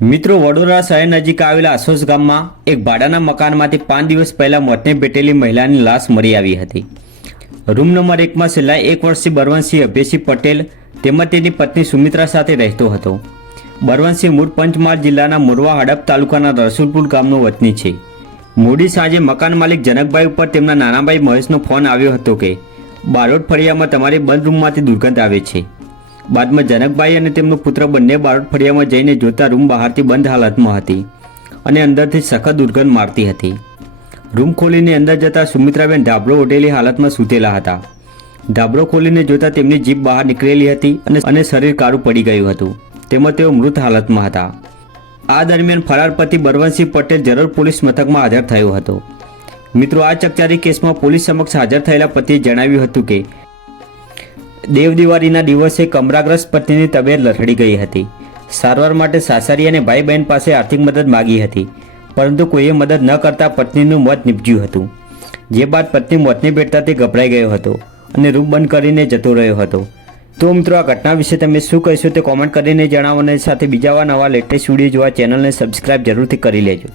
મિત્રો, વડોદરા શહેર નજીક આવેલા આસોસ ગામમાં એક ભાડાના મકાનમાંથી 5 દિવસ પહેલા મોતને ભેટેલી મહિલાની લાશ મળી આવી હતી. રૂમ નંબર 1માં છેલ્લા 1 વર્ષથી બળવંતસિંહ અભયસિંહ પટેલ તેમજ તેની પત્ની સુમિત્રા સાથે રહેતો હતો. બળવંતસિંહ મૂળ પંચમહાલ જિલ્લાના મોરવા હડપ તાલુકાના રસુલપુર ગામનો વતની છે. મોડી સાંજે મકાન માલિક જનકભાઈ ઉપર તેમના નાનાભાઈ મહેશનો ફોન આવ્યો હતો કે બારોટ ફળિયામાં તમારી બંધ રૂમમાંથી દુર્ગંધ આવે છે. બાદમાં જનકભાઈ અને તેમનો પુત્ર બંને બારોટ ફળિયામાં જઈને જોતા રૂમ બહારથી બંધ હાલતમાં હતી અને અંદરથી સખત દુર્ગંધ મારતી હતી. રૂમ ખોલીને અંદર જતાં સુમિત્રાબેન ધાબળો ઓઢેલી હાલતમાં સૂતેલા હતા. ધાબળો ખોલીને જોતાં તેમની જીભ બહાર નીકળેલી હતી અને શરીર કાળું પડી ગયું હતું. તેમજ તેઓ મૃત હાલતમાં હતા. આ દરમિયાન ફરાર પતિ બળવંતસિંહ પટેલ જરોર પોલીસ મથકમાં હાજર થયો હતો. મિત્રો, આ ચકચારી કેસમાં પોલીસ સમક્ષ હાજર થયેલા પતિએ જણાવ્યું હતું કે દેવ દિવાળીના દિવસે કમરાગ્રસ્ત પત્નીની તબિયત લથડી ગઈ હતી. સારવાર માટે સાસરી અને ભાઈ બહેન પાસે આર્થિક મદદ માગી હતી, પરંતુ કોઈએ મદદ ન કરતા પત્નીનું મોત નીપજ્યું હતું. જે બાદ પત્ની મોતને ભેટતા તે ગભરાઈ ગયો હતો અને રૂમ બંધ કરીને જતો રહ્યો હતો. તો મિત્રો, આ ઘટના વિશે તમે શું કહેશો તે કોમેન્ટ કરીને જણાવો અને સાથે બીજા નવા લેટેસ્ટ વિડીયો જોવા ચેનલને સબસ્ક્રાઇબ જરૂરથી કરી લેજો.